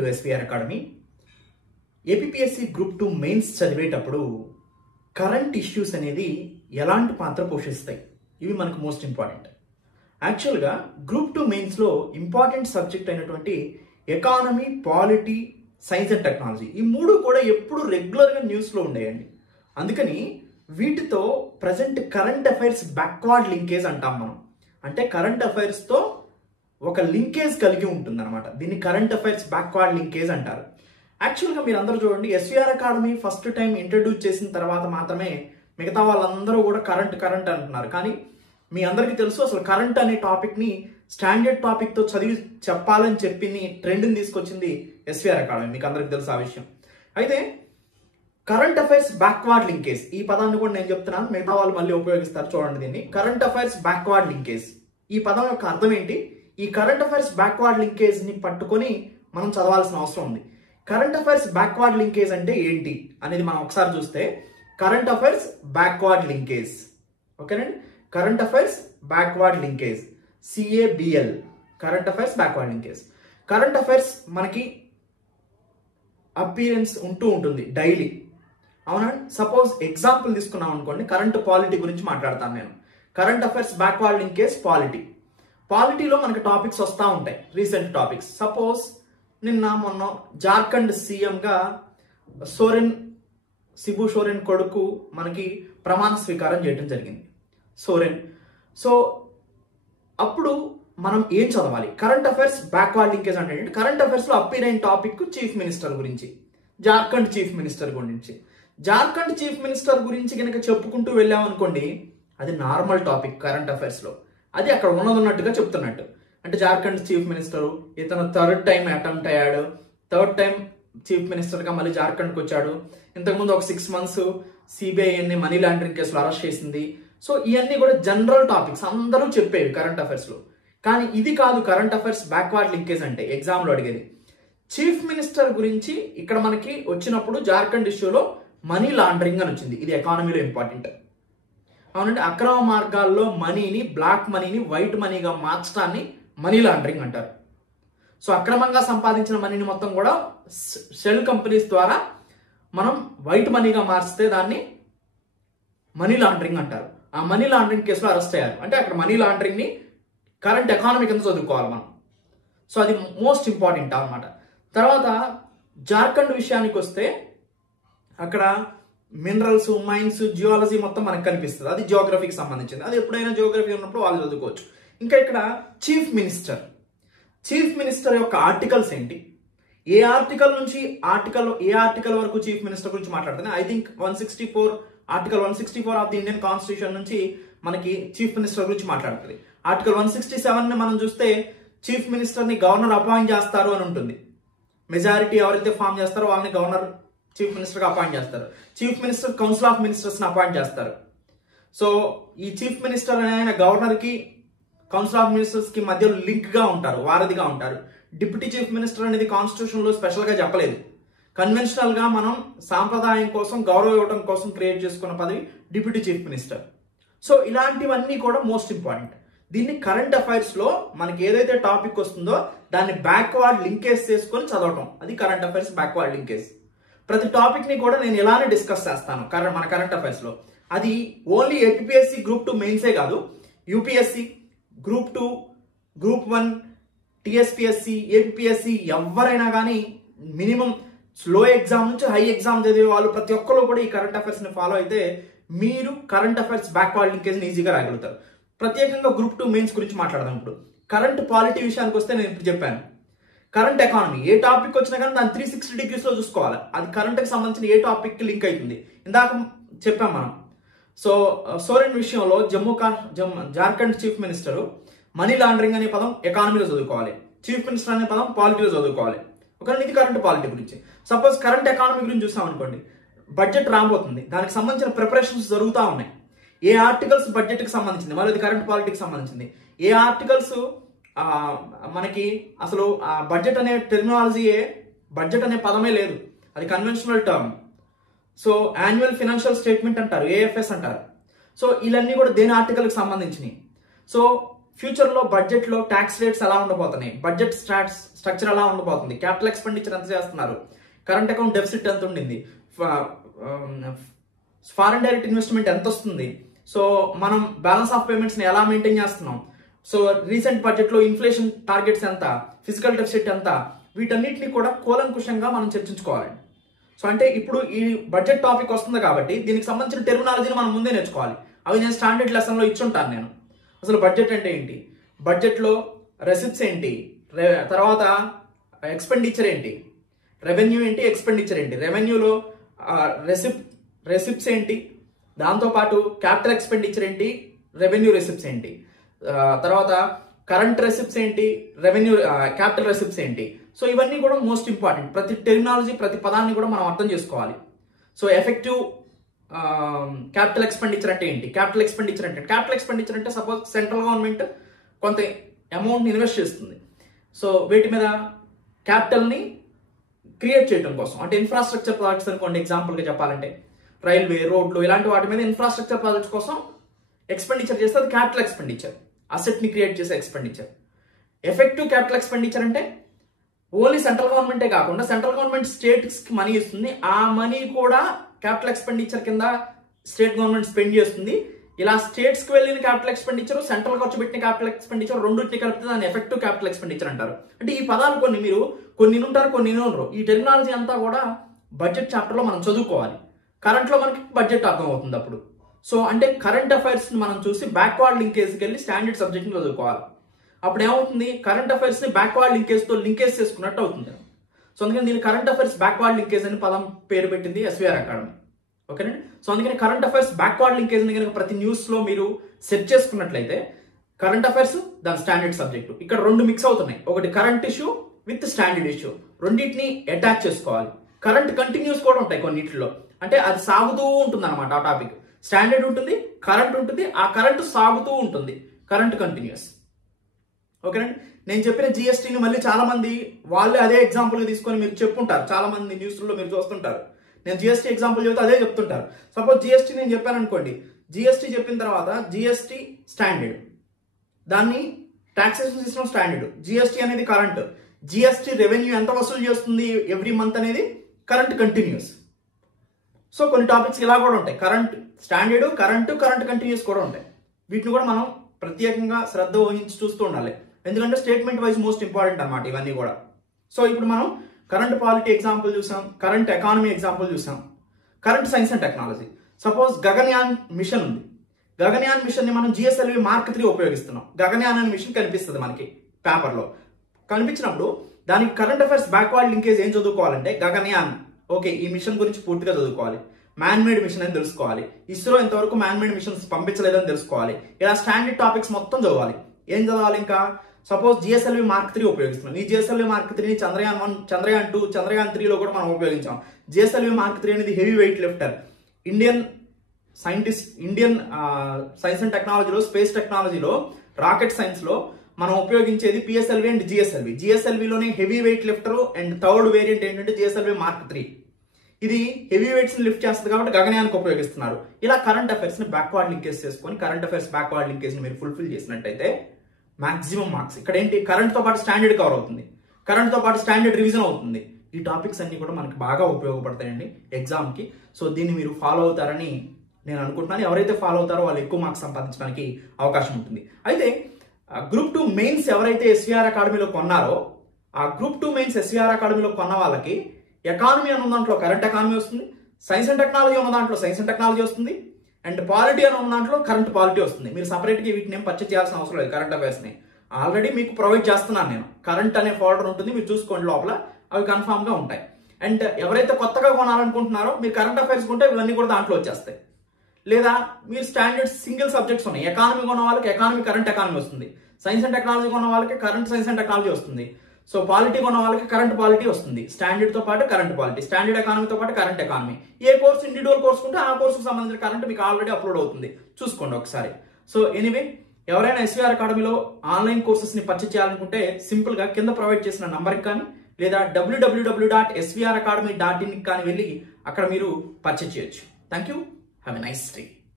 To SVR academy. APPSC group 2 mains చదివేటప్పుడు current issues అనేది ఎలాంటి పాత్ర పోషిస్తాయి, ఇవి మనకు మోస్ట్ ఇంపార్టెంట్. యాక్చువల్గా గ్రూప్ 2 మెయిన్స్లో ఇంపార్టెంట్ సబ్జెక్ట్ అయినటువంటి economy, polity, science and technology, ఈ మూడు కూడా ఎప్పుడు రెగ్యులర్గా న్యూస్లో ఉండేయండి. అందుకని వీటితో present current affairs backward linkage అంటాం మనం. అంటే కరెంట్ అఫైర్స్తో ఒక లింకేజ్ కలిగి ఉంటుంది అనమాట. దీన్ని కరెంట్ అఫైర్స్ బ్యాక్వర్డ్ లింకేజ్ అంటారు. యాక్చువల్గా మీరు అందరూ చూడండి, SVR academy first time introduce చేసిన తర్వాత మాత్రమే మిగతా వాళ్ళందరూ కూడా కరెంట్ అంటున్నారు. కానీ మీ అందరికీ తెలుసు, అసలు కరెంట్ అనే టాపిక్ని స్టాండర్డ్ టాపిక్తో చదివి చెప్పాలని చెప్పి ట్రెండ్ని తీసుకొచ్చింది ఎస్విఆర్ అకాడమీ. మీకు అందరికీ తెలుసు ఆ విషయం. అయితే కరెంట్ అఫైర్స్ బ్యాక్వర్డ్ లింకేజ్, ఈ పదాన్ని కూడా నేను చెప్తున్నాను, మిగతా వాళ్ళు మళ్ళీ ఉపయోగిస్తారు. చూడండి దీన్ని, కరెంట్ అఫైర్స్ బ్యాక్వర్డ్ లింకేజ్. ఈ పదం యొక్క అర్థం ఏంటి? ఈ కరెంట్ అఫైర్స్ బ్యాక్వర్డ్ లింకేజ్ని పట్టుకొని మనం చదవాల్సిన అవసరం ఉంది. కరెంట్ అఫైర్స్ బ్యాక్వర్డ్ లింకేజ్ అంటే ఏంటి అనేది మనం ఒకసారి చూస్తే, కరెంట్ అఫైర్స్ బ్యాక్వర్డ్ లింకేజ్, ఓకేనండి. Current affairs backward linkage, CABL, current affairs backward linkage. Current affairs మనకి అపియరెన్స్ ఉంటూ ఉంటుంది డైలీ, అవునా? సపోజ్ ఎగ్జాంపుల్ తీసుకున్నాం అనుకోండి, కరెంట్ పాలిటీ గురించి మాట్లాడతాను నేను. Current affairs backward linkage polity. పాలిటీలో మనకి టాపిక్స్ వస్తూ ఉంటాయి, రీసెంట్ టాపిక్స్. సపోజ్ మొన్న జార్ఖండ్ సీఎంగా శిబు సోరెన్ కొడుకు మనకి ప్రమాణ స్వీకారం చేయడం జరిగింది, సోరెన్. సో అప్పుడు మనం ఏం చదవాలి? కరెంట్ అఫైర్స్ బ్యాక్వర్డ్ లింకేజ్ అంటే కరెంట్ అఫైర్స్లో అప్పీర్ అయిన టాపిక్ చీఫ్ మినిస్టర్ గురించి, జార్ఖండ్ చీఫ్ మినిస్టర్ గురించి. జార్ఖండ్ చీఫ్ మినిస్టర్ గురించి కనుక చెప్పుకుంటూ వెళ్ళామనుకోండి, అది నార్మల్ టాపిక్ కరెంట్ అఫైర్స్లో. అది అక్కడ ఉన్నట్టుగా చెప్తున్నట్టు. అంటే జార్ఖండ్ చీఫ్ మినిస్టరు, ఇతను థర్డ్ టైం అటెంప్ట్ అయ్యాడు, థర్డ్ టైం చీఫ్ మినిస్టర్గా మళ్ళీ జార్ఖండ్కి వచ్చాడు. ఇంతకుముందు ఒక 6 months సిబిఐని మనీ లాండరింగ్ కేసులో అరెస్ట్ చేసింది. సో ఇవన్నీ కూడా జనరల్ టాపిక్స్ అందరూ చెప్పేవి కరెంట్ అఫైర్స్లో. కానీ ఇది కాదు కరెంట్ అఫైర్స్ బ్యాక్వర్డ్ లింకేజ్ అంటే. ఎగ్జామ్లో అడిగేది చీఫ్ మినిస్టర్ గురించి. ఇక్కడ మనకి వచ్చినప్పుడు జార్ఖండ్ ఇష్యూలో మనీ లాండరింగ్ అని వచ్చింది. ఇది ఎకానమీలో ఇంపార్టెంట్, అవునంటే. అక్రమ మార్గాల్లో మనీని, బ్లాక్ మనీని వైట్ మనీగా మార్చడాన్ని మనీ లాండరింగ్ అంటారు. సో అక్రమంగా సంపాదించిన మనీని మొత్తం కూడా షెల్ కంపెనీస్ ద్వారా మనం వైట్ మనీగా మార్చితే దాన్ని మనీ లాండరింగ్ అంటారు. ఆ మనీ లాండరింగ్ కేసులో అరెస్ట్ అయ్యారు. అంటే అక్కడ మనీ లాండరింగ్ని కరెంట్ ఎకానమీ కింద చదువుకోవాలి మనం. సో అది మోస్ట్ ఇంపార్టెంట్ అన్నమాట. తర్వాత జార్ఖండ్ విషయానికి వస్తే, అక్కడ మినరల్స్, మైన్స్, జియాలజీ మొత్తం మనకు కనిపిస్తుంది. అది జియోగ్రఫీకి సంబంధించింది. అది ఎప్పుడైనా జియోగ్రఫీ ఉన్నప్పుడు వాళ్ళు చదువుకోవచ్చు. ఇంకా ఇక్కడ చీఫ్ మినిస్టర్ యొక్క ఆర్టికల్స్ ఏంటి, ఏ ఆర్టికల్ నుంచి ఏ ఆర్టికల్ వరకు చీఫ్ మినిస్టర్ గురించి మాట్లాడుతుంది. I think article 164 of the Indian constitution నుంచి మనకి చీఫ్ మినిస్టర్ గురించి మాట్లాడుతుంది. ఆర్టికల్ 167 మనం చూస్తే చీఫ్ మినిస్టర్ని గవర్నర్ అపాయింట్ చేస్తారు అని ఉంటుంది. మెజారిటీ ఎవరైతే ఫామ్ చేస్తారో వాళ్ళని గవర్నర్ చీఫ్ మినిస్టర్గా అపాయింట్ చేస్తారు. చీఫ్ మినిస్టర్ కౌన్సిల్ ఆఫ్ మినిస్టర్స్ని అపాయింట్ చేస్తారు. సో ఈ చీఫ్ మినిస్టర్ ఆయన గవర్నర్కి, కౌన్సిల్ ఆఫ్ మినిస్టర్స్కి మధ్యలో లింక్గా ఉంటారు, వారధిగా ఉంటారు. డిప్యూటీ చీఫ్ మినిస్టర్ అనేది కాన్స్టిట్యూషన్లో స్పెషల్గా చెప్పలేదు. కన్వెన్షనల్గా మనం సాంప్రదాయం కోసం, గౌరవం ఇవ్వడం కోసం క్రియేట్ చేసుకున్న పదవి డిప్యూటీ చీఫ్ మినిస్టర్. సో ఇలాంటివన్నీ కూడా మోస్ట్ ఇంపార్టెంట్. దీన్ని కరెంట్ అఫైర్స్లో మనకి ఏదైతే టాపిక్ వస్తుందో దాన్ని బ్యాక్వర్డ్ లింకేజ్ చేసుకొని చదవటం, అది కరెంట్ అఫైర్స్ బ్యాక్వర్డ్ లింకేజ్. ప్రతి టాపిక్ని కూడా నేను ఇలానే డిస్కస్ చేస్తాను మన కరెంట్ అఫైర్స్లో. అది ఓన్లీ ఏపీపీఎస్సీ గ్రూప్ 2 మెయిన్సే కాదు, UPSC, group 2, group 1, TSPSC, APPSC, ఎవరైనా కానీ మినిమం స్లో ఎగ్జామ్ నుంచి హై ఎగ్జామ్ చదివే వాళ్ళు ప్రతి ఒక్కరు కూడా ఈ కరెంట్ అఫైర్స్ని ఫాలో అయితే మీరు కరెంట్ అఫైర్స్ బ్యాక్వర్డ్ లింకేజ్ని ఈజీగా రాగలుగుతారు. ప్రత్యేకంగా గ్రూప్ 2 మెయిన్స్ గురించి మాట్లాడదాం. ఇప్పుడు కరెంట్ పాలిటీ విషయానికి వస్తే నేను ఇప్పుడు చెప్పాను. కరెంట్ ఎకానమీ ఏ టాపిక్ వచ్చినా కానీ దాన్ని 360 degreesలో చూసుకోవాలి. అది కరెంట్కి సంబంధించిన ఏ టాపిక్కి లింక్ అవుతుంది. ఇందాక చెప్పాం మనం. సో సోరెన్ విషయంలో Jharkhand chief minister money laundering అనే పదం ఎకానమీలో చదువుకోవాలి, చీఫ్ మినిస్టర్ అనే పదం పాలిటీలో చదువుకోవాలి. ఒకవేళ ఇది కరెంట్ పాలిటీ గురించి. సపోజ్ కరెంట్ ఎకానమీ గురించి చూసాం అనుకోండి, బడ్జెట్ రాబోతుంది, దానికి సంబంధించిన ప్రిపరేషన్స్ జరుగుతూ ఉన్నాయి. ఏ ఆర్టికల్స్ బడ్జెట్కి సంబంధించింది, మరి అది కరెంట్ పాలిటీకి సంబంధించింది. ఏ ఆర్టికల్స్ మనకి అసలు బడ్జెట్ అనే టెర్మినాలజీయే, బడ్జెట్ అనే పదమే లేదు, అది conventional term. So annual financial statement అంటారు, ఏఎఫ్ఎస్ అంటారు. సో ఇవన్నీ కూడా దేని ఆర్టికల్కి సంబంధించినవి. సో ఫ్యూచర్లో బడ్జెట్లో ట్యాక్స్ రేట్స్ ఎలా ఉండబోతున్నాయి, బడ్జెట్ స్ట్రక్చర్ ఎలా ఉండబోతుంది, క్యాపిటల్ ఎక్స్పెండిచర్ ఎంత చేస్తున్నారు, కరెంట్ అకౌంట్ డెఫిసిట్ ఎంత ఉండింది, ఫారెన్ డైరెక్ట్ ఇన్వెస్ట్మెంట్ ఎంత వస్తుంది, సో మనం బ్యాలెన్స్ ఆఫ్ పేమెంట్స్ని ఎలా మెయింటైన్ చేస్తున్నాం, సో రీసెంట్ బడ్జెట్లో ఇన్ఫ్లేషన్ టార్గెట్స్ ఎంత, ఫిజికల్ డెఫిసిట్ ఎంత, వీటన్నిటిని కూడా కూలంకుషంగా మనం చర్చించుకోవాలి. సో అంటే ఇప్పుడు ఈ బడ్జెట్ టాపిక్ వస్తుంది కాబట్టి దీనికి సంబంధించిన టెర్మినాలజీని మనం ముందే నేర్చుకోవాలి. అవి నేను స్టాండర్డ్ లెసన్లో ఇచ్చుంటాను. నేను అసలు బడ్జెట్ అంటే ఏంటి, బడ్జెట్లో రెసిప్ట్స్ ఏంటి, తర్వాత ఎక్స్పెండిచర్ ఏంటి, రెవెన్యూ ఏంటి, ఎక్స్పెండిచర్ ఏంటి, రెవెన్యూలో రెసిప్ట్స్ ఏంటి, దాంతోపాటు క్యాపిటల్ ఎక్స్పెండిచర్ ఏంటి, రెవెన్యూ రెసిప్ట్స్ ఏంటి, తర్వాత కరెంట్ రెసిప్ట్స్ ఏంటి, రెవెన్యూ క్యాపిటల్ రెసిప్ట్స్ ఏంటి. సో ఇవన్నీ కూడా మోస్ట్ ఇంపార్టెంట్. ప్రతి టెర్మినాలజీ ప్రతి పదాన్ని కూడా మనం అర్థం చేసుకోవాలి. సో ఎఫెక్టివ్ క్యాపిటల్ ఎక్స్పెండిచర్ అంటే ఏంటి, క్యాపిటల్ ఎక్స్పెండిచర్ అంటే సపోజ్ సెంట్రల్ గవర్నమెంట్ కొంత అమౌంట్ని ఇన్వెస్ట్ చేస్తుంది. సో వీటి మీద క్యాపిటల్ని క్రియేట్ చేయడం కోసం, అంటే ఇన్ఫ్రాస్ట్రక్చర్ ప్రాజెక్ట్స్ అనుకోండి, ఎగ్జాంపుల్గా చెప్పాలంటే రైల్వే, రోడ్లు ఇలాంటి వాటి మీద ఇన్ఫ్రాస్ట్రక్చర్ ప్రాజెక్ట్స్ కోసం ఎక్స్పెండిచర్ చేస్తే అది క్యాపిటల్ ఎక్స్పెండిచర్, అసెట్ని క్రియేట్ చేసే ఎక్స్పెండిచర్. ఎఫెక్టివ్ క్యాపిటల్ ఎక్స్పెండిచర్ అంటే ఓన్లీ సెంట్రల్ గవర్నమెంటే కాకుండా సెంట్రల్ గవర్నమెంట్ స్టేట్స్కి మనీ ఇస్తుంది, ఆ మనీ కూడా క్యాపిటల్ ఎక్స్పెండిచర్ కింద స్టేట్ గవర్నమెంట్ స్పెండ్ చేస్తుంది. ఇలా స్టేట్స్కి వెళ్ళిన క్యాపిటల్ ఎక్స్పెండిచర్, సెంట్రల్ ఖర్చు పెట్టిన క్యాపిటల్ ఎక్స్పెండిచర్ రెండింటిని కలిపితే దాన్ని ఎఫెక్టివ్ క్యాపిటల్ ఎక్స్పెండిచర్ అంటారు. అంటే ఈ పదాలు కొన్ని ఉంటారు, కొన్ని ఉండరు. ఈ టెర్మినాలజీ అంతా కూడా బడ్జెట్ చాప్టర్లో మనం చదువుకోవాలి. కరెంట్లో మనకి బడ్జెట్ అర్థం అవుతుంది అప్పుడు. సో అంటే కరెంట్ అఫైర్స్ని మనం చూసి బ్యాక్వర్డ్ లింకేజ్కి వెళ్ళి స్టాండర్డ్ సబ్జెక్ట్ని చదువుకోవాలి. అప్పుడు ఏమవుతుంది, కరెంట్ అఫైర్స్ని బ్యాక్వర్డ్ లింకేజ్తో లింకేజ్ చేసుకున్నట్టు అవుతుంది. సో అందుకని దీని కరెంట్ అఫైర్స్ బ్యాక్వర్డ్ లింకేజ్ అని పదం పేరు పెట్టింది ఎస్వీఆర్ అకాడమీ. ఓకేనండి. సో అందుకని కరెంట్ అఫైర్స్ బ్యాక్వర్డ్ లింకేజ్ అని కనుక ప్రతి న్యూస్లో మీరు సెట్ చేసుకున్నట్లయితే కరెంట్ అఫైర్స్ దాని స్టాండర్డ్ సబ్జెక్టు. ఇక్కడ రెండు మిక్స్ అవుతున్నాయి, ఒకటి current issue with standard issue, రెండింటిని అటాచ్ చేసుకోవాలి. కరెంట్ కంటిన్యూస్ కూడా ఉంటాయి కొన్నిటిలో, అంటే అది సాగుతూ ఉంటుంది అనమాట. ఆ టాపిక్ స్టాండర్డ్ ఉంటుంది, కరెంట్ ఉంటుంది, ఆ కరెంట్ సాగుతూ ఉంటుంది, కరెంట్ కంటిన్యూస్. ఓకేనండి. నేను చెప్పిన జిఎస్టీని మళ్ళీ చాలా మంది వాళ్ళే అదే ఎగ్జాంపుల్గా తీసుకొని మీరు చెప్పుంటారు. చాలా మంది న్యూస్లో మీరు చూస్తుంటారు, నేను జిఎస్టీ ఎగ్జాంపుల్ చెబితే అదే చెప్తుంటారు. సపోజ్ జిఎస్టీ నేను చెప్పాను అనుకోండి, జిఎస్టీ చెప్పిన తర్వాత జిఎస్టీ స్టాండర్డ్, దాన్ని టాక్సేషన్ సిస్టమ్ స్టాండర్డ్, జిఎస్టీ అనేది కరెంట్, జిఎస్టీ రెవెన్యూ ఎంత వసూలు చేస్తుంది ఎవ్రీ మంత్ అనేది కరెంట్ కంటిన్యూస్. సో కొన్ని టాపిక్స్ ఇలా కూడా ఉంటాయి, కరెంట్ స్టాండర్డ్, కరెంట్ కంటిన్యూస్ కూడా ఉంటాయి. వీటిని కూడా మనం ప్రత్యేకంగా శ్రద్ధ వహించి చూస్తూ ఉండాలి, ఎందుకంటే స్టేట్మెంట్ వైజ్ మోస్ట్ ఇంపార్టెంట్ అన్నమాట ఇవన్నీ కూడా. సో ఇప్పుడు మనం కరెంట్ పాలిటీ ఎగ్జాంపుల్ చూసాం, కరెంట్ ఎకానమీ ఎగ్జాంపుల్ చూసాం, current science and technology. Suppose Gaganyaan mission ఉంది, గగన్యాన్ మిషన్ని మనం జిఎస్ఎల్వి మార్క్ 3 ఉపయోగిస్తున్నాం. గగన్యాన్ అనే మిషన్ కనిపిస్తుంది మనకి పేపర్లో. కనిపించినప్పుడు దానికి కరెంట్ అఫైర్స్ బ్యాక్వర్డ్ లింకేజ్ ఏం చదువుకోవాలంటే గగన్యాన్, ఓకే ఈ మిషన్ గురించి పూర్తిగా చదువుకోవాలి, మ్యాన్ మేడ్ మిషన్ అని తెలుసుకోవాలి, ఇస్రో ఇంతవరకు మ్యాన్ మేడ్ మిషన్స్ పంపించలేదని తెలుసుకోవాలి. ఇలా స్టాండర్డ్ టాపిక్స్ మొత్తం చదవాలి. ఏం చదవాలి ఇంకా, సపోజ్ జిఎస్ఎల్వి మార్క్ 3 ఉపయోగిస్తున్నాం. ఈ జిఎస్ఎల్వి మార్క్ 3ని చంద్రయాన్ 1, చంద్రయాన్ 2, చంద్రయాన్ 3లో కూడా మనం ఉపయోగించాం. జిఎస్ఎల్వి మార్క్ 3 అనేది heavy weight lifter. Indian science and టెక్నాలజీలో, స్పేస్ టెక్నాలజీలో, రాకెట్ సైన్స్లో మనం ఉపయోగించేది పిఎస్ఎల్వి అండ్ జిఎస్ఎల్వి. జిఎస్ఎల్విలోనే heavy weight lifter and third variant ఏంటంటే జిఎస్ఎల్వి మార్క్ 3. ఇది హెవీ వెయిట్స్ ని లిఫ్ట్ చేస్తుంది కాబట్టి గగనయానికి ఉపయోగిస్తున్నారు. ఇలా కరెంట్ అఫైర్స్ ని బ్యాక్వర్డ్ లింకేజ్ చేసుకొని కరెంట్ అఫైర్స్ బ్యాక్వర్డ్ లింకేజ్ ని మీరు ఫుల్ఫిల్ చేసినట్టయితే మాక్సిమం మార్క్స్. ఇక్కడ ఏంటి, కరెంట్ తో పాటు స్టాండర్డ్ కవర్ అవుతుంది, కరెంట్ తో పాటు స్టాండర్డ్ రివిజన్ అవుతుంది. ఈ టాపిక్స్ అన్ని కూడా మనకి బాగా ఉపయోగపడతాయండి ఎగ్జామ్ కి. సో దీన్ని మీరు ఫాలో అవుతారని నేను అనుకుంటున్నాను. ఎవరైతే ఫాలో అవుతారో వాళ్ళు ఎక్కువ మార్క్స్ సంపాదించడానికి అవకాశం ఉంటుంది. అయితే గ్రూప్ 2 మెయిన్స్ ఎవరైతే ఎస్వీఆర్ అకాడమీలో కొన్నారో, ఆ గ్రూప్ 2 మెయిన్స్ ఎస్వీఆర్ అకాడమీలో కొన్న వాళ్ళకి ఎకానమీ అన్న దాంట్లో కరెంట్ ఎకానమీ వస్తుంది, సైన్స్ అండ్ టెక్నాలజీ ఉన్న దాంట్లో సైన్స్ అండ్ టెక్నాలజీ వస్తుంది, అండ్ పాలిటీ అని ఉన్న దాంట్లో కరెంట్ పాలిటీ వస్తుంది. మీరు సపరేట్గా వీటిని ఏం పర్చేజ్ చేయాల్సిన అవసరం లేదు. కరెంట్ అఫైర్స్ని ఆల్రెడీ మీకు ప్రొవైడ్ చేస్తున్నాను నేను. కరెంట్ అనే ఫోల్డర్ ఉంటుంది, మీరు చూసుకోండి, లోపల అవి కన్ఫామ్గా ఉంటాయి. అండ్ ఎవరైతే కొత్తగా కొనాలనుకుంటున్నారో మీరు కరెంట్ అఫైర్స్ కొంటే ఇవన్నీ కూడా దాంట్లో వచ్చేస్తాయి. లేదా మీరు స్టాండర్డ్ సింగిల్ సబ్జెక్ట్స్ ఉన్నాయి, ఎకానమీ కొన్న వాళ్ళకి ఎకానమీ కరెంట్ ఎకానమీ వస్తుంది, సైన్స్ అండ్ టెక్నాలజీ కొన్న వాళ్ళకి కరెంట్ సైన్స్ అండ్ టెక్నాలజీ వస్తుంది, సో పాలిటీ కొన్న వాళ్ళకి కరెంట్ పాలిటీ వస్తుంది. స్టాండర్డ్ తో పాటు కరెంట్ పాలిటీ, స్టాండర్డ్ ఎకానమీతో పాటు కరెంట్ ఎకానమీ. ఏ కోర్సు ఇండివిజువల్ కోర్సు ఉంటే ఆ కోర్సుకు సంబంధించిన కరెంట్ మీకు ఆల్రెడీ అప్లోడ్ అవుతుంది, చూసుకోండి ఒకసారి. సో ఎనీవే, ఎవరైనా ఎస్వీఆర్ అకాడమీలో ఆన్లైన్ కోర్సెస్ ని పర్చేజ్ చేయాలనుకుంటే సింపుల్ గా కింద ప్రొవైడ్ చేసిన నంబర్కి కానీ లేదా www.svracademy.in కానీ వెళ్ళి అక్కడ మీరు పర్చేజ్ చేయొచ్చు. Thank you, have a nice day.